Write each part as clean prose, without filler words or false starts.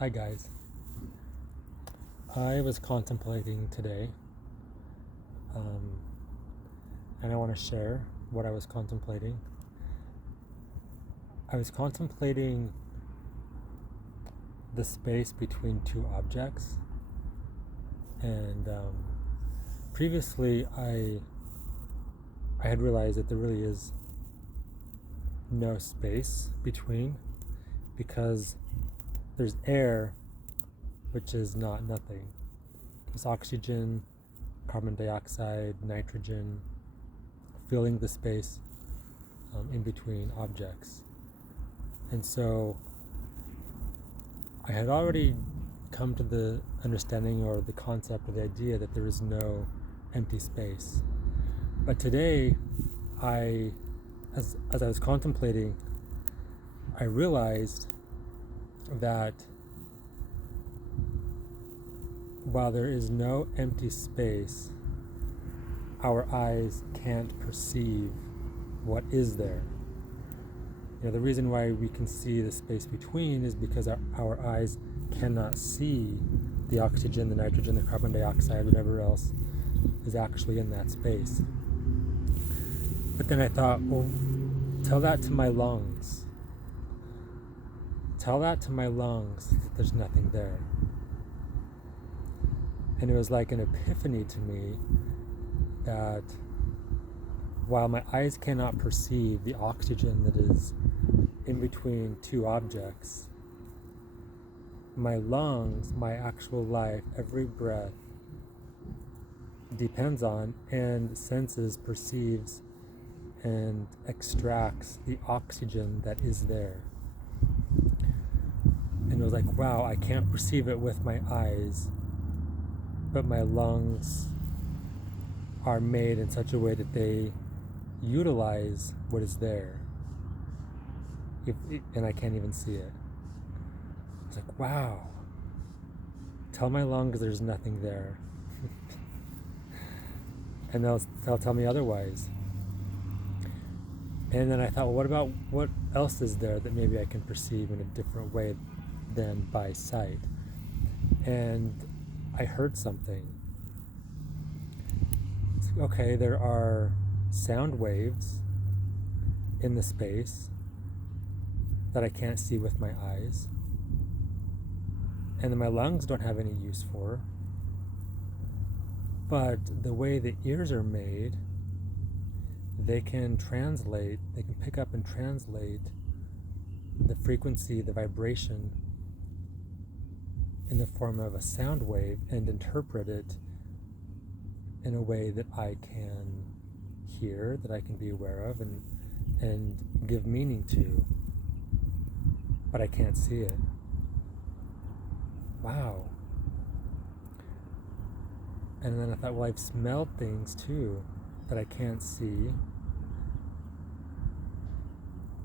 Hi guys. I was contemplating today, um, and I want to share what I was contemplating. I was contemplating the space between two objects, and previously I had realized that there really is no space between, because there's air, which is not nothing. There's oxygen, carbon dioxide, nitrogen, filling the space in between objects. And so I had already come to the understanding or the concept or the idea that there is no empty space. But today, as I was contemplating, I realized that while there is no empty space, our eyes can't perceive what is there. The reason why we can see the space between is because our eyes cannot see the oxygen, the nitrogen, the carbon dioxide, whatever else is actually in that space. But then I thought, well, tell that to my lungs. Tell that to my lungs that there's nothing there. And it was like an epiphany to me that while my eyes cannot perceive the oxygen that is in between two objects, my lungs, my actual life, every breath depends on and senses, perceives, and extracts the oxygen that is there. And it was like, wow, I can't perceive it with my eyes, but my lungs are made in such a way that they utilize what is there, and I can't even see it. It's like, wow, tell my lungs there's nothing there. And they'll tell me otherwise. And then I thought, well, what else is there that maybe I can perceive in a different way than by sight? And I heard something. Okay, there are sound waves in the space that I can't see with my eyes, and that my lungs don't have any use for. But the way the ears are made, they can pick up and translate the frequency, the vibration in the form of a sound wave and interpret it in a way that I can hear, that I can be aware of and give meaning to, but I can't see it. Wow. And then I thought, well, I've smelled things too that I can't see,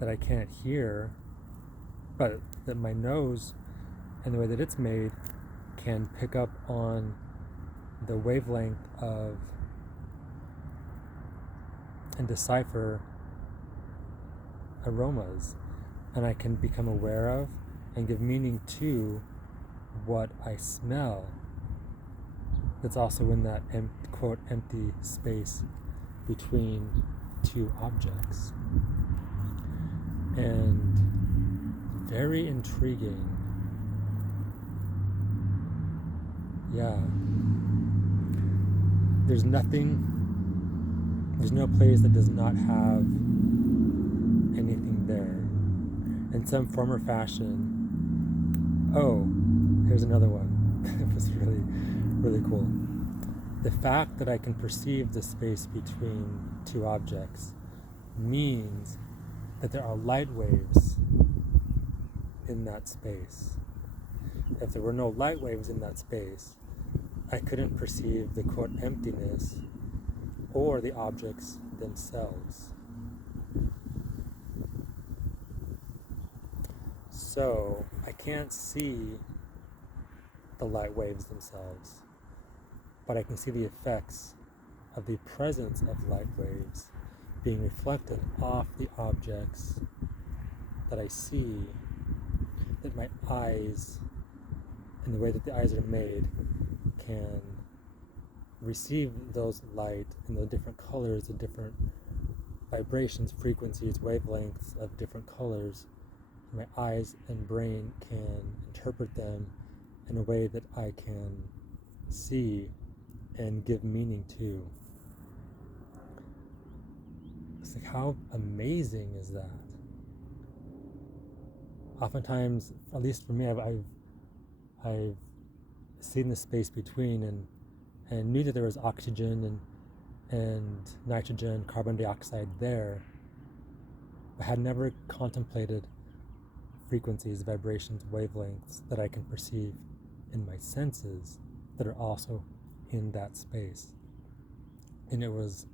that I can't hear, but that my nose and the way that it's made can pick up on the wavelength of and decipher aromas, and I can become aware of and give meaning to what I smell that's also in that quote empty space between two objects. And very intriguing. Yeah. There's no place that does not have anything there in some form or fashion. Oh, here's another one. It was really, really cool. The fact that I can perceive the space between two objects means that there are light waves in that space. If there were no light waves in that space, I couldn't perceive the quote emptiness or the objects themselves. So I can't see the light waves themselves, but I can see the effects of the presence of light waves being reflected off the objects that I see, that my eyes and the way that the eyes are made can receive those light and the different colors, the different vibrations, frequencies, wavelengths of different colors. My eyes and brain can interpret them in a way that I can see and give meaning to. It's like, how amazing is that? Oftentimes, at least for me, I've seen the space between and knew that there was oxygen and nitrogen, carbon dioxide there, but had never contemplated frequencies, vibrations, wavelengths that I can perceive in my senses that are also in that space. And it was,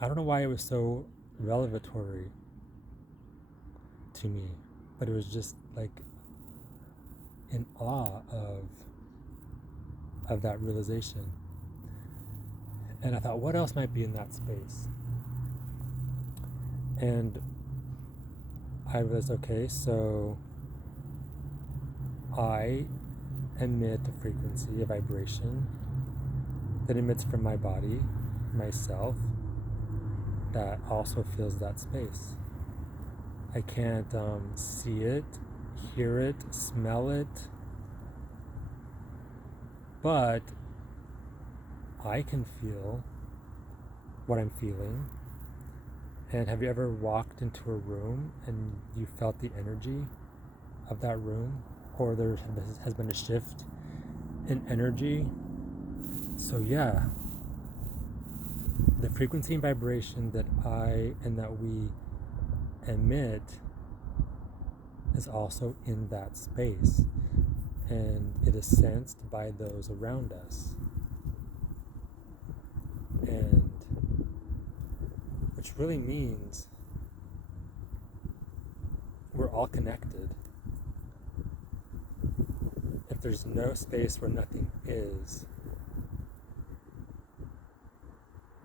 I don't know why it was so revelatory to me, but it was just like in awe of that realization. And I thought, what else might be in that space? And I was, okay, so I emit a frequency, a vibration that emits from my body, myself, that also fills that space. I can't see it, hear it, smell it, but I can feel what I'm feeling. And have you ever walked into a room and you felt the energy of that room, or there has been a shift in energy? So yeah, the frequency and vibration that we emit is also in that space, and it is sensed by those around us. And which really means we're all connected. If there's no space where nothing is,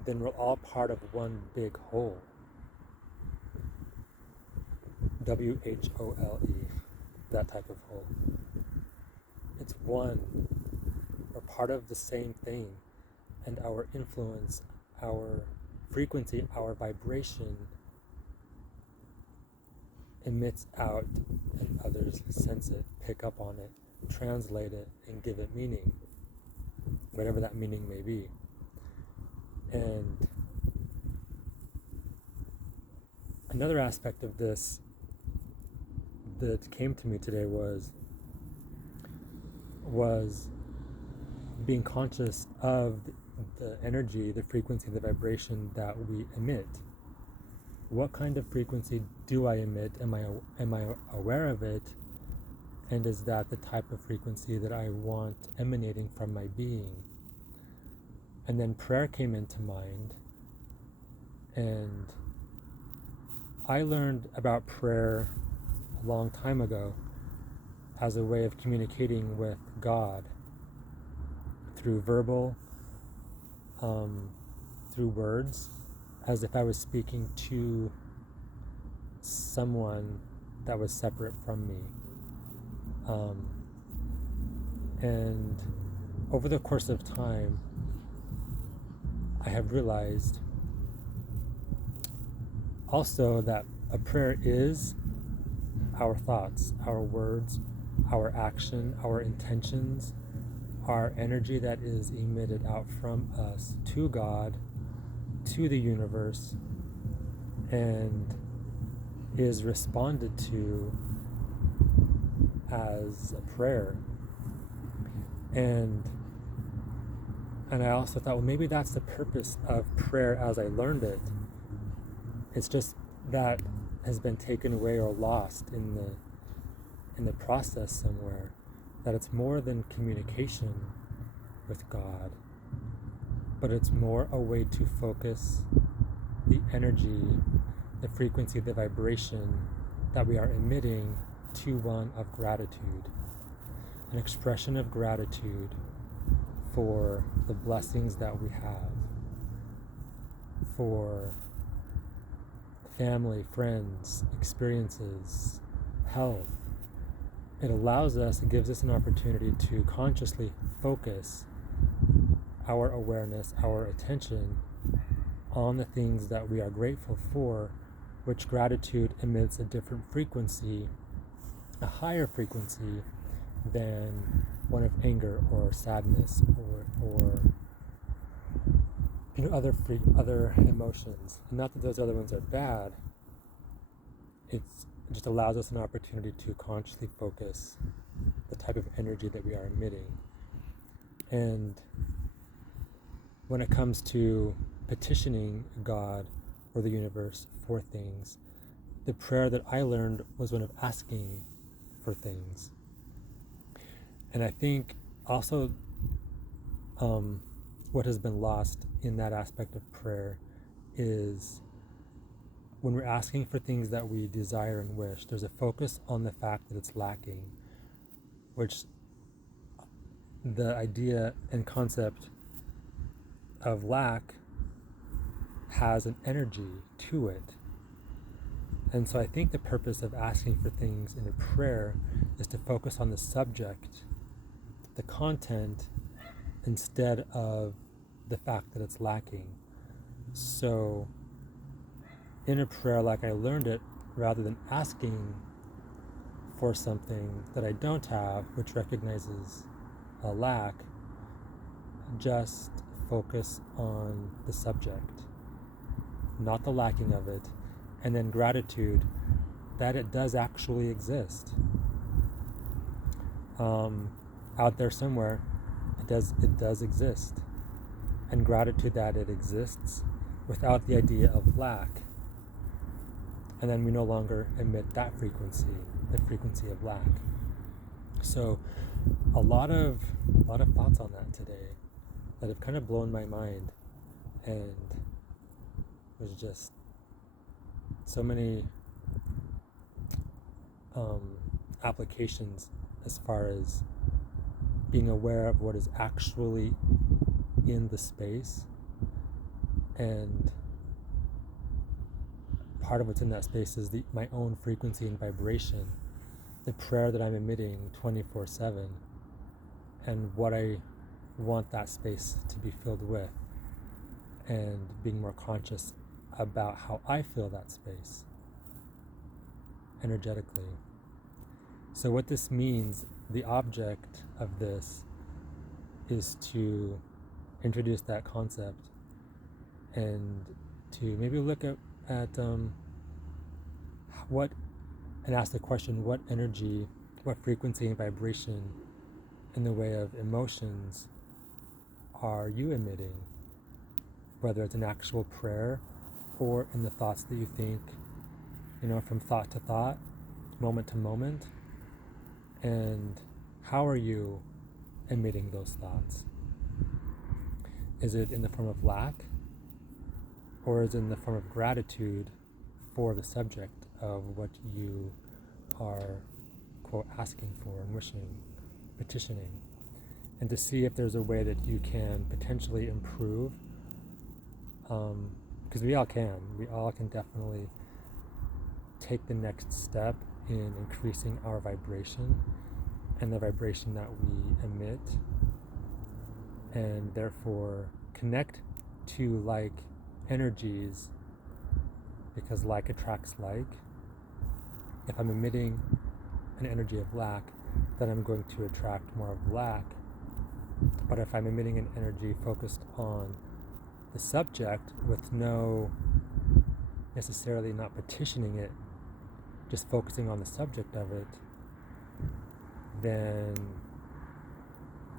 then we're all part of one big whole. WHOLE, that type of whole. It's one. We're part of the same thing, and our influence, our frequency, our vibration emits out, and others sense it, pick up on it, translate it, and give it meaning, whatever that meaning may be. And another aspect of this that came to me today was being conscious of the energy, the frequency, the vibration that we emit. What kind of frequency do I emit? Am I aware of it? And is that the type of frequency that I want emanating from my being? And then prayer came into mind, and I learned about prayer a long time ago as a way of communicating with God through verbal, through words, as if I was speaking to someone that was separate from me. And over the course of time, I have realized also that a prayer is our thoughts, our words, our action, our intentions, our energy that is emitted out from us to God, to the universe, and is responded to as a prayer. And I also thought, well, maybe that's the purpose of prayer as I learned it. It's just that has been taken away or lost in the process somewhere, that it's more than communication with God, but it's more a way to focus the energy, the frequency, the vibration that we are emitting to one of gratitude, an expression of gratitude for the blessings that we have, for family, friends, experiences, health, it allows us, it gives us an opportunity to consciously focus our awareness, our attention on the things that we are grateful for, which gratitude emits a different frequency, a higher frequency than one of anger or sadness or other emotions. Not that those other ones are bad. It just allows us an opportunity to consciously focus the type of energy that we are emitting. And when it comes to petitioning God or the universe for things, the prayer that I learned was one of asking for things. And I think also what has been lost in that aspect of prayer is when we're asking for things that we desire and wish, there's a focus on the fact that it's lacking, which the idea and concept of lack has an energy to it. And so I think the purpose of asking for things in a prayer is to focus on the subject, the content, instead of the fact that it's lacking. So in a prayer like I learned it, rather than asking for something that I don't have, which recognizes a lack, just focus on the subject, not the lacking of it, and then gratitude that it does actually exist. Out there somewhere, it does exist, and gratitude that it exists without the idea of lack. And then we no longer emit that frequency, the frequency of lack. So a lot of thoughts on that today that have kind of blown my mind, and there's just so many applications as far as being aware of what is actually in the space, and part of what's in that space is my own frequency and vibration, the prayer that I'm emitting 24/7, and what I want that space to be filled with, and being more conscious about how I feel that space energetically. So what this means, the object of this, is to introduce that concept and to maybe look at what, and ask the question, what energy, what frequency and vibration in the way of emotions are you emitting, whether it's an actual prayer or in the thoughts that you think, from thought to thought, moment to moment, and how are you emitting those thoughts? Is it in the form of lack, or is it in the form of gratitude for the subject of what you are, quote, asking for and wishing, petitioning? And to see if there's a way that you can potentially improve, because we all can definitely take the next step in increasing our vibration and the vibration that we emit, and therefore connect to like energies, because like attracts like. If I'm emitting an energy of lack, then I'm going to attract more of lack. But if I'm emitting an energy focused on the subject with no necessarily not petitioning it, just focusing on the subject of it, then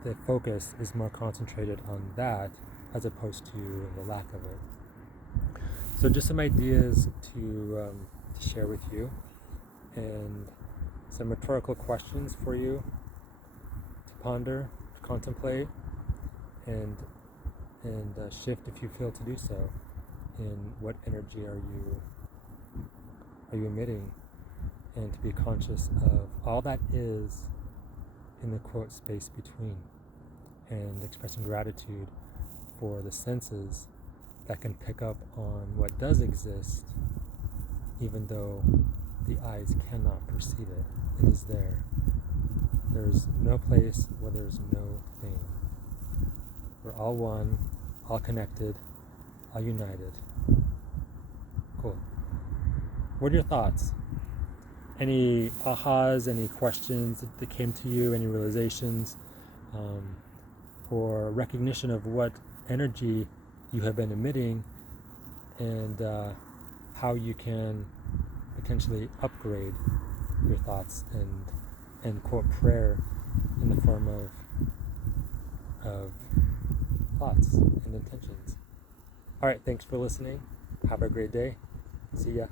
the focus is more concentrated on that as opposed to the lack of it. So just some ideas to share with you, and some rhetorical questions for you to ponder, to contemplate, and shift if you feel to do so. In what energy are you emitting, and to be conscious of all that is in the quote space between, and expressing gratitude for the senses that can pick up on what does exist, even though the eyes cannot perceive it. It is there. There's no place where there's no thing. We're all one, all connected, all united. Cool. What are your thoughts? Any ahas, any questions that came to you, any realizations, or recognition of what energy you have been emitting, and how you can potentially upgrade your thoughts and quote prayer in the form of thoughts and intentions. All right, thanks for listening. Have a great day. See ya.